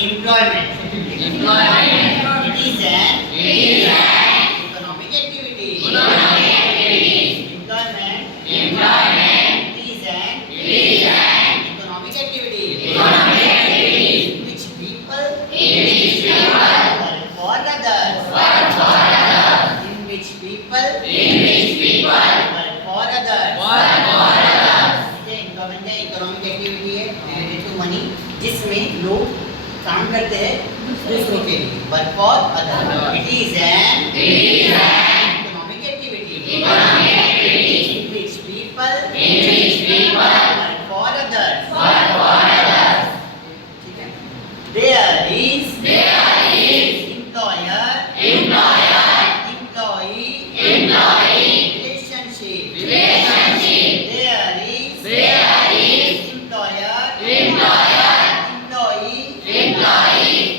Employment. Employment. It is an economic activity. Employment. Employment. It is an Is an economic activity. economic activity In which people in which people work for others. work for others. In which people In which people work for others. work for others. Government का economic activity है related to money जिसमें लोग काम करते हैं दूसरों के लिए work for other it is an economic activity Economic activity in which people in which people work for others work for others. ठीक है there is Employer, employee employee, relationship relationship. there is employer employee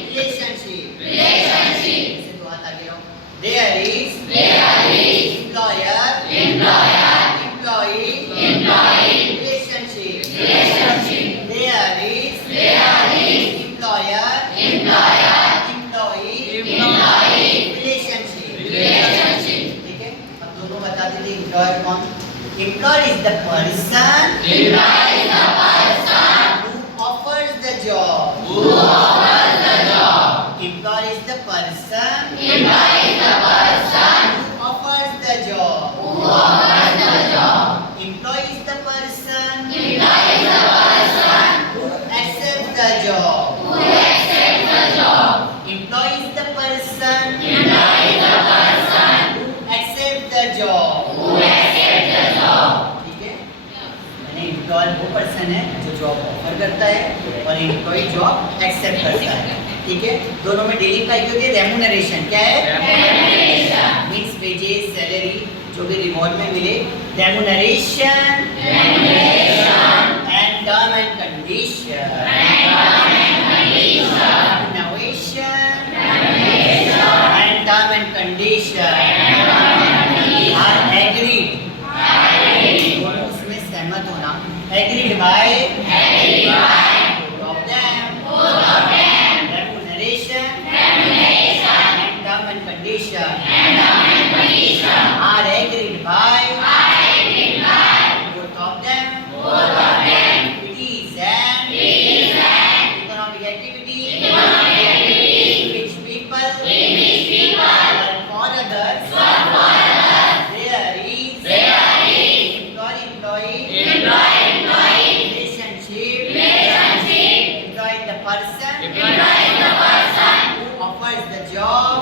relationship Relationship. से तो हाथ आगे रहो there is There is employer employer, employee employee, relationship relationship. there is employer Employer, employee employee, relationship relationship. ठीक है अब दोनों बताते थे एम्प्लॉयर कौन employer is the person Employer is the person who offers the job who offers the job. employer is the person Employer is the person who offers the job who offers the job. employee is the person Employer is the person who accepts the job who accepts the job. employee is the person Employer is the person who accepts the job who accepts the job. ठीक है यानी employer वो person है जो job offer करता है और employ job accept करता है ठीक है दोनों में डेली का होती है रेम्यूनरेशन क्या है Remuneration. मींस वेजेस सैलरी जो भी रिवॉर्ड में मिले remuneration Remuneration. And term and condition Condition. innovation Remuneration. and term and condition are agreed दोनों उसमें सहमत होना agreed by both of them remuneration and term and condition are agreed by both of them it is an economic activity in which people work for others there is employee relationship employee the person who offers the job